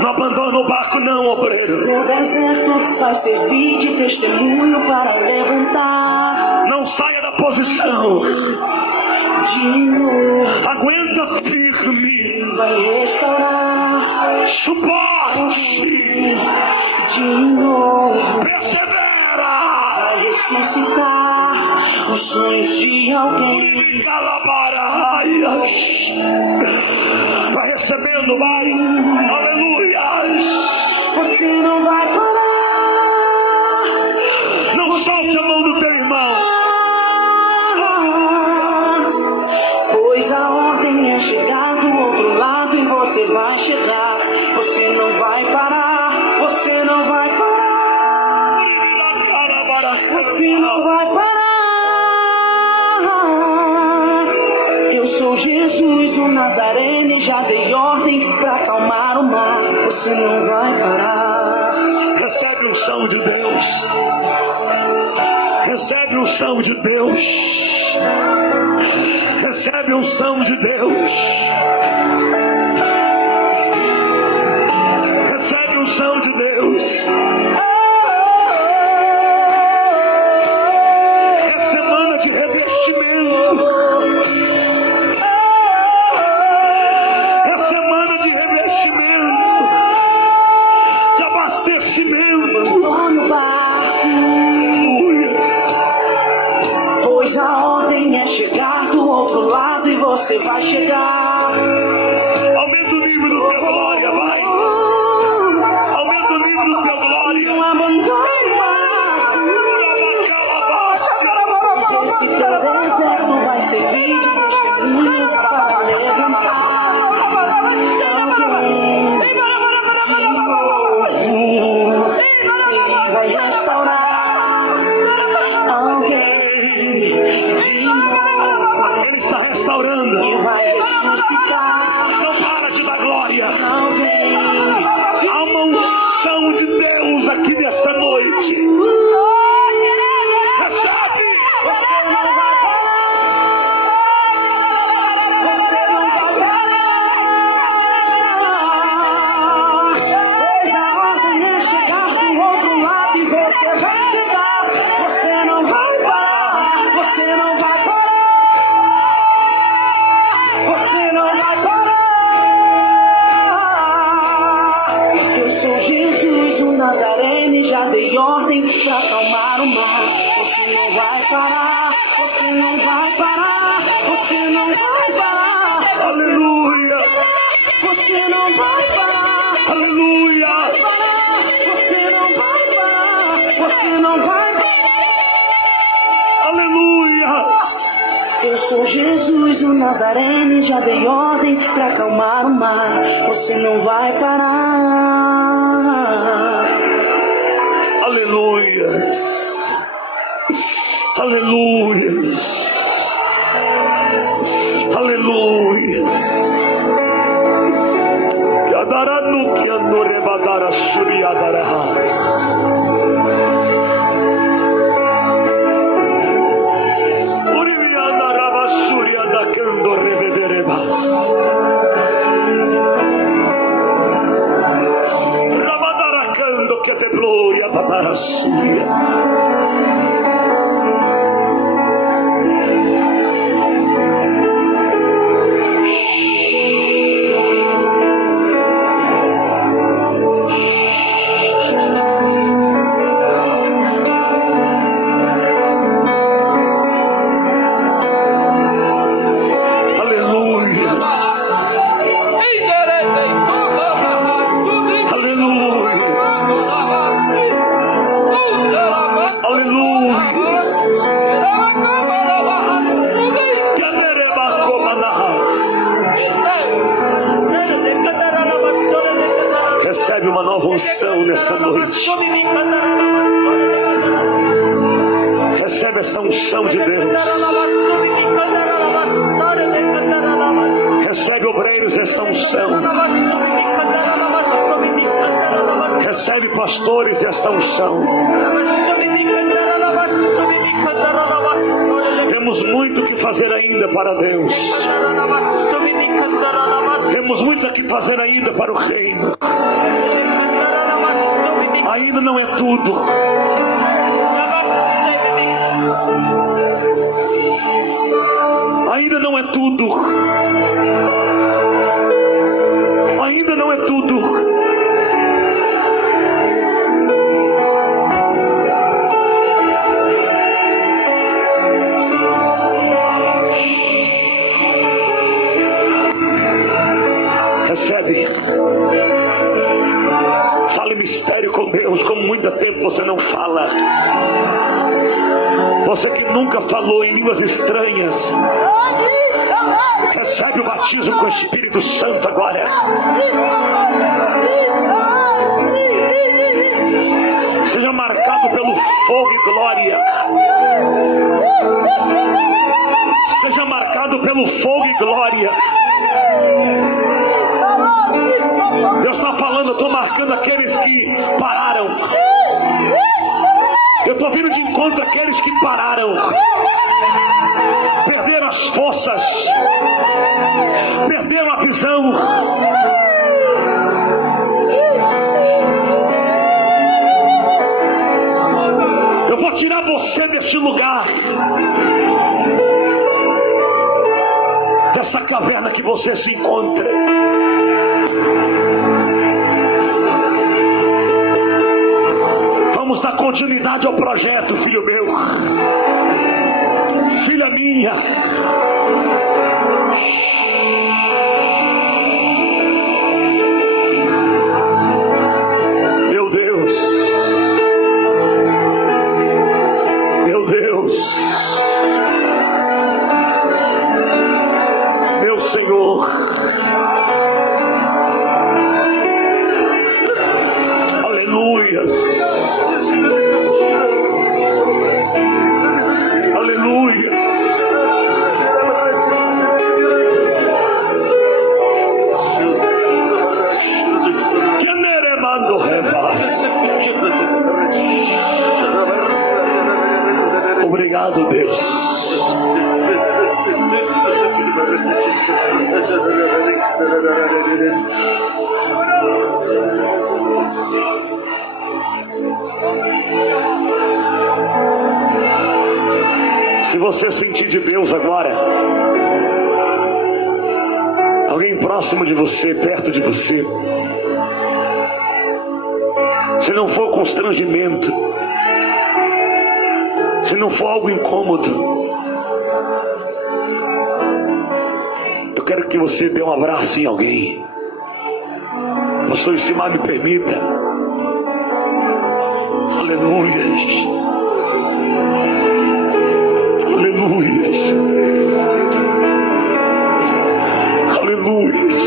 Não abandona o barco não, obreiro. Seu deserto vai servir de testemunho para levantar. Não saia da posição. De novo Aguenta firme. vai restaurar. Suporte. De novo Persevera. vai ressuscitar os sonhos de alguém. Calabaraias. Vai recebendo, vai. Aleluias. Você não vai parar. Não solte a mão do teu irmão. Pois a ordem é chegar do outro lado e você vai chegar. Você não vai parar. Você não vai parar. Você não vai parar. Eu sou Jesus. o Nazareno e já dei ordem pra acalmar o mar. Você não vai parar. Recebe a unção de Deus. Recebe a unção de Deus. Recebe a unção de Deus. Recebe a unção de Deus. É semana de revestimento. É semana de revestimento, de abastecimento. No barco, pois a ordem é chegar do outro lado e você vai chegar. Aumenta o nível do teu glória, vai. Aumenta o nível do teu glória. Não abandone o barco, pois esse teu deserto vai servir de testemunho para levantar alguém de novo. Ele vai restaurar alguém de novo. Ele está restaurando. E vai ressuscitar Não para de dar glória. alguém. Há uma unção de Deus aqui nessa noite. Recebe. Você não vai parar. Você não vai parar. Pois a ordem é chegar do outro lado e você vai chegar. Você não vai parar. Você não vai parar. Você não vai parar. Eu sou Jesus, o Nazareno, e já dei ordem pra acalmar o mar. Você não vai parar. Você não vai parar. Você não vai parar. Aleluia. Você não vai parar. Aleluia. Você não vai parar. Você não vai parar. Aleluia. Eu sou Jesus, o Nazareno, e já dei ordem pra acalmar o mar. Você não vai parar. Aleluia. Aleluia. Aleluia. Que adaranu que anorebadara suriadarahas. Uriviana rabasuria da cando rebeberebas. Rabadaracando que te gloria babarasuria. Recebe uma nova unção nessa noite. Recebe essa unção de Deus. Recebe, obreiros, esta unção. Recebe, pastores, esta unção. Temos muito que fazer ainda para Deus. Temos muito a que fazer ainda para o reino. Ainda não é tudo. Ainda não é tudo. Ainda não é tudo. Recebe. Fale mistério com Deus, como muito tempo você não fala. Você que nunca falou em línguas estranhas, recebe o batismo com o Espírito Santo agora. Seja marcado pelo fogo e glória. Seja marcado pelo fogo e glória. Deus está falando, eu estou marcando aqueles que pararam. Eu estou vindo de encontro àqueles que pararam. Perderam as forças. Perderam a visão. Eu vou tirar você deste lugar, dessa caverna que você se encontra. Vamos dar continuidade ao projeto, filho meu, filha minha. Meu Deus, meu Deus, meu Senhor, aleluias, aleluias. Que neremando revas. Obrigado, Deus. Se você sentir de Deus agora, alguém próximo de você, perto de você, se não for constrangimento, se não for algo incômodo, eu quero que você dê um abraço em alguém. Pastor Isimar, me permita. Aleluias. Aleluias. Aleluias.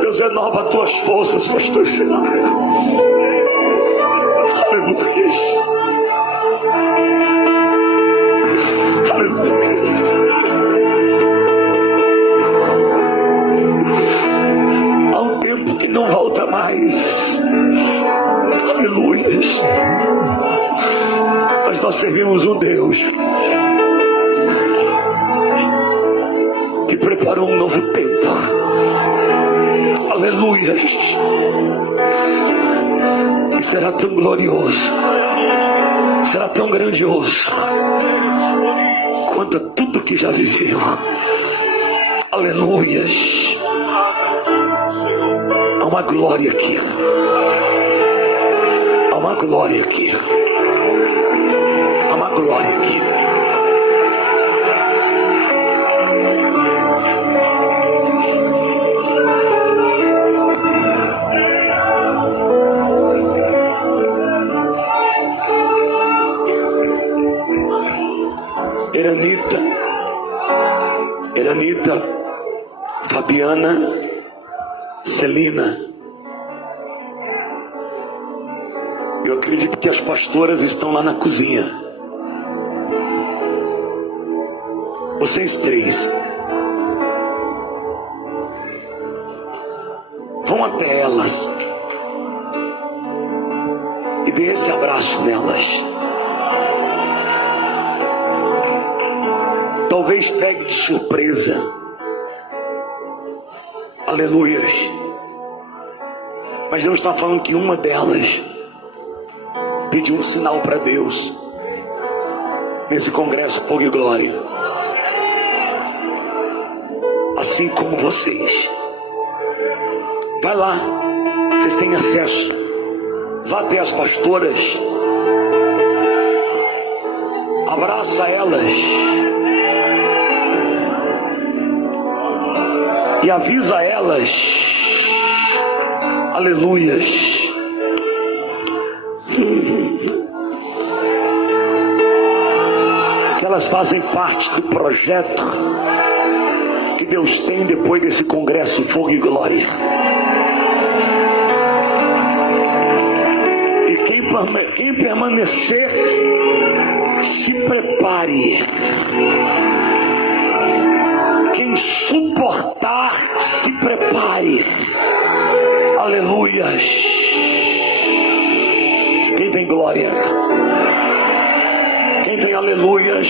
Deus, renova as tuas forças, pastor Senhor. Aleluia. Aleluia. Há um tempo que não volta mais. Aleluia. Mas nós servimos um Deus que preparou um novo tempo. Aleluia. E será tão glorioso, será tão grandioso quanto tudo que já viveu. Aleluia. Há uma glória aqui. Há uma glória aqui. Há uma glória aqui. Eranita, Fabiana, Celina. Eu acredito que as pastoras estão lá na cozinha. Vocês três vão até elas e dê esse abraço nelas. Talvez pegue de surpresa. Aleluia. Mas Deus está falando que uma delas pediu um sinal para Deus nesse congresso Fogo e Glória. Assim como vocês. Vai lá, vocês têm acesso. Vá até as pastoras. Abraça elas e avisa elas, aleluias, que elas fazem parte do projeto que Deus tem depois desse congresso Fogo e Glória. E quem permanecer, se prepare. Quem suportar, se prepare. Aleluias. Quem tem glória? Quem tem aleluias?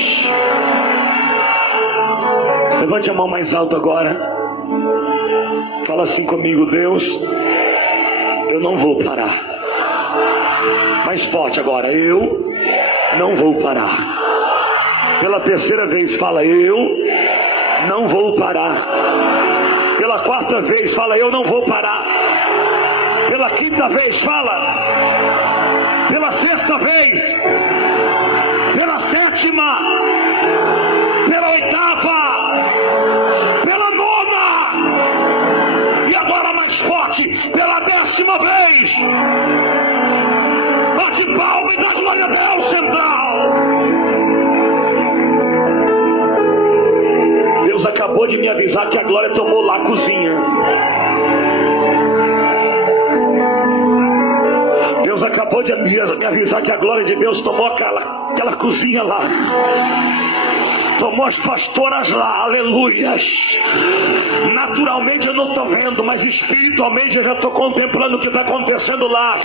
Levante a mão mais alto agora. Fala assim comigo: Deus, eu não vou parar. Mais forte agora: eu não vou parar. Pela terceira vez fala: eu não vou parar. Pela quarta vez fala: eu não vou parar. Pela quinta vez fala. Pela sexta vez. Pela sétima. Pela oitava. Pela nona. E agora mais forte, pela 10ª vez. Bate palma e dá glória a Deus, Central. Deus acabou de me avisar que a glória tomou lá a cozinha. Deus acabou de me avisar que a glória de Deus tomou aquela cozinha lá. Tomou as pastoras lá, aleluias. Naturalmente eu não estou vendo, mas espiritualmente eu já estou contemplando o que está acontecendo lá.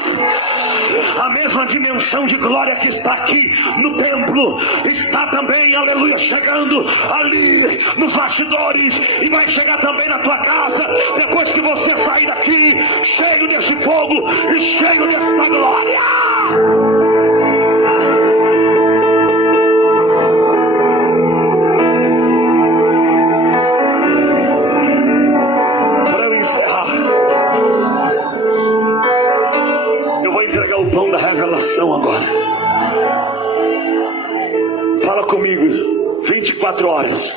A mesma dimensão de glória que está aqui no templo está também, aleluia, chegando ali nos bastidores, e vai chegar também na tua casa depois que você sair daqui cheio desse fogo e cheio desta glória. Pão da revelação agora. Fala comigo. 24 horas.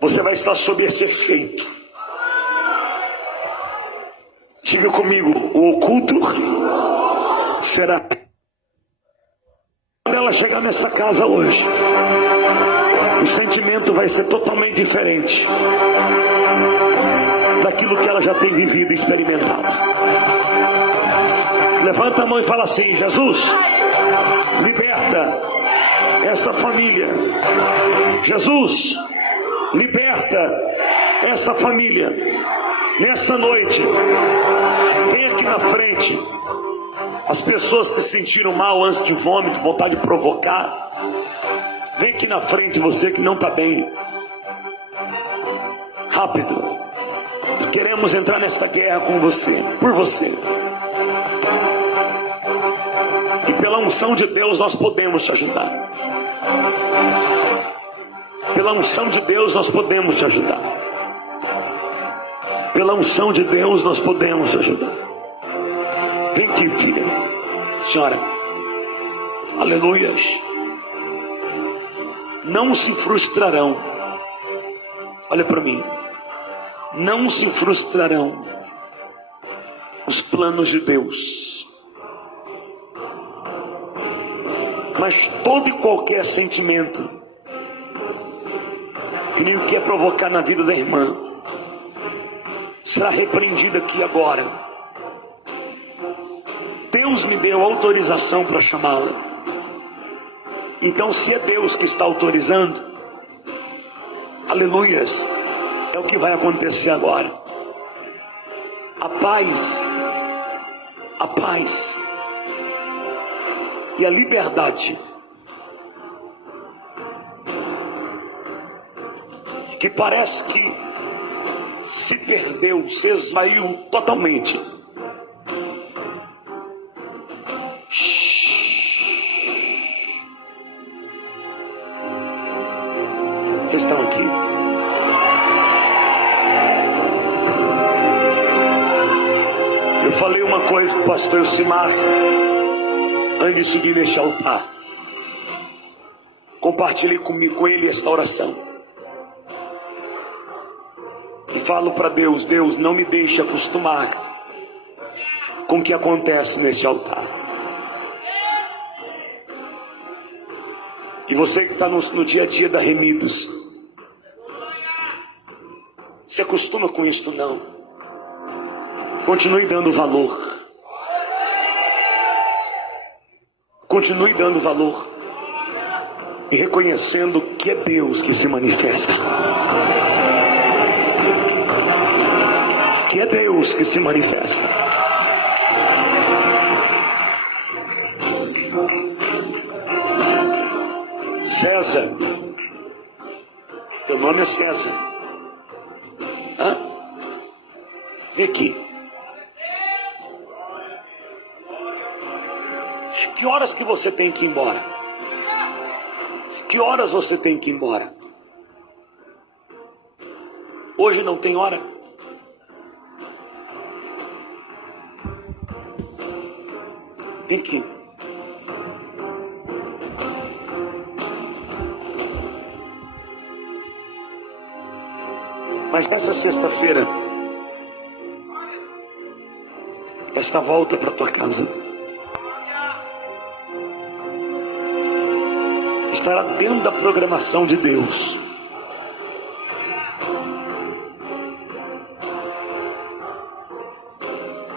Você vai estar sob esse efeito. Diga comigo: o oculto será. Quando ela chegar nesta casa hoje, o sentimento vai ser totalmente diferente daquilo que ela já tem vivido e experimentado. Levanta a mão e fala assim: Jesus, liberta esta família. Jesus, liberta esta família. Nesta noite, vem aqui na frente as pessoas que se sentiram mal antes de vômito, vontade de provocar. Vem aqui na frente você que não está bem. Rápido. Queremos entrar nesta guerra com você, por você. E pela unção de Deus nós podemos te ajudar. Pela unção de Deus nós podemos te ajudar. Pela unção de Deus nós podemos te ajudar. Vem aqui, filha. Senhora. Aleluias. Não se frustrarão. Olha para mim. Não se frustrarão os planos de Deus. Mas todo e qualquer sentimento que ele quer provocar na vida da irmã será repreendido aqui agora. Deus me deu autorização para chamá-la. Então, se é Deus que está autorizando, aleluias, é o que vai acontecer agora. A paz e a liberdade que parece que se perdeu, se esvaiu totalmente. Vocês estão aqui? Eu falei uma coisa para o pastor Elcimar antes de subir neste altar, compartilhe comigo, com ele, esta oração. E falo para Deus: Deus, não me deixe acostumar com o que acontece neste altar. E você que está no dia a dia da Remidos, se acostuma com isto não. Continue dando valor. Continue dando valor. E reconhecendo que é Deus que se manifesta. Que é Deus que se manifesta. César, teu nome é César. Hã? Vem aqui. Que horas que você tem que ir embora? Que horas você tem que ir embora? Hoje não tem hora? Tem que ir. Mas essa sexta-feira, esta volta para tua casa estará dentro da programação de Deus.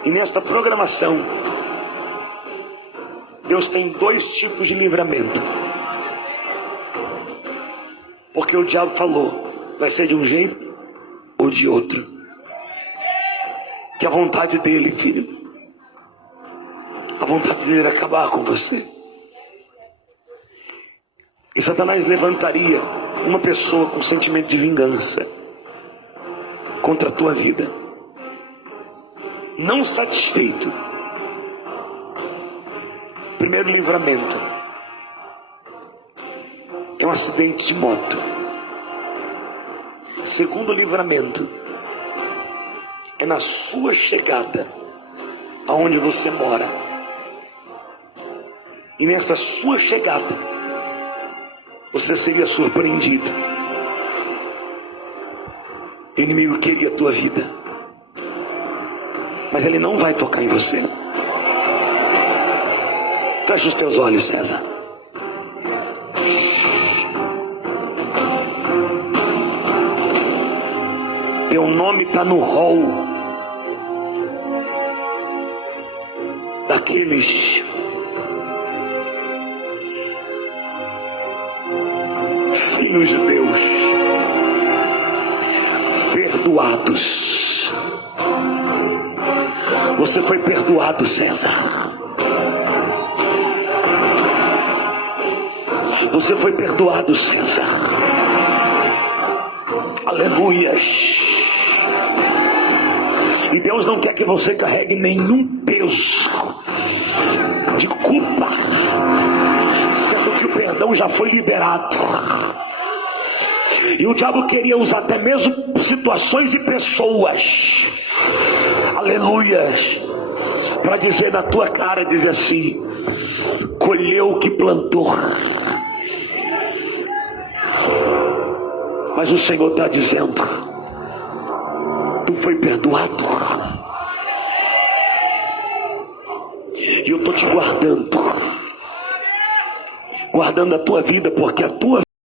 E nesta programação, Deus tem dois tipos de livramento. Porque o diabo falou, vai ser de um jeito ou de outro. Que a vontade dele, filho, a vontade dele era acabar com você. E Satanás levantaria uma pessoa com sentimento de vingança contra a tua vida. Não satisfeito. Primeiro livramento é um acidente de moto. Segundo livramento é na sua chegada aonde você mora. E nessa sua chegada você seria surpreendido. O inimigo queria a tua vida, mas ele não vai tocar em você. Fecha os teus olhos, César. Teu nome está no rol daqueles filhos de Deus perdoados. Você foi perdoado, César. Você foi perdoado, César. Aleluias. E Deus não quer que você carregue nenhum peso de culpa, sendo que o perdão já foi liberado. E o diabo queria usar até mesmo situações e pessoas, aleluias, para dizer na tua cara, dizer assim: colheu o que plantou. Mas o Senhor está dizendo: tu foi perdoado. E eu estou te guardando a tua vida, porque a tua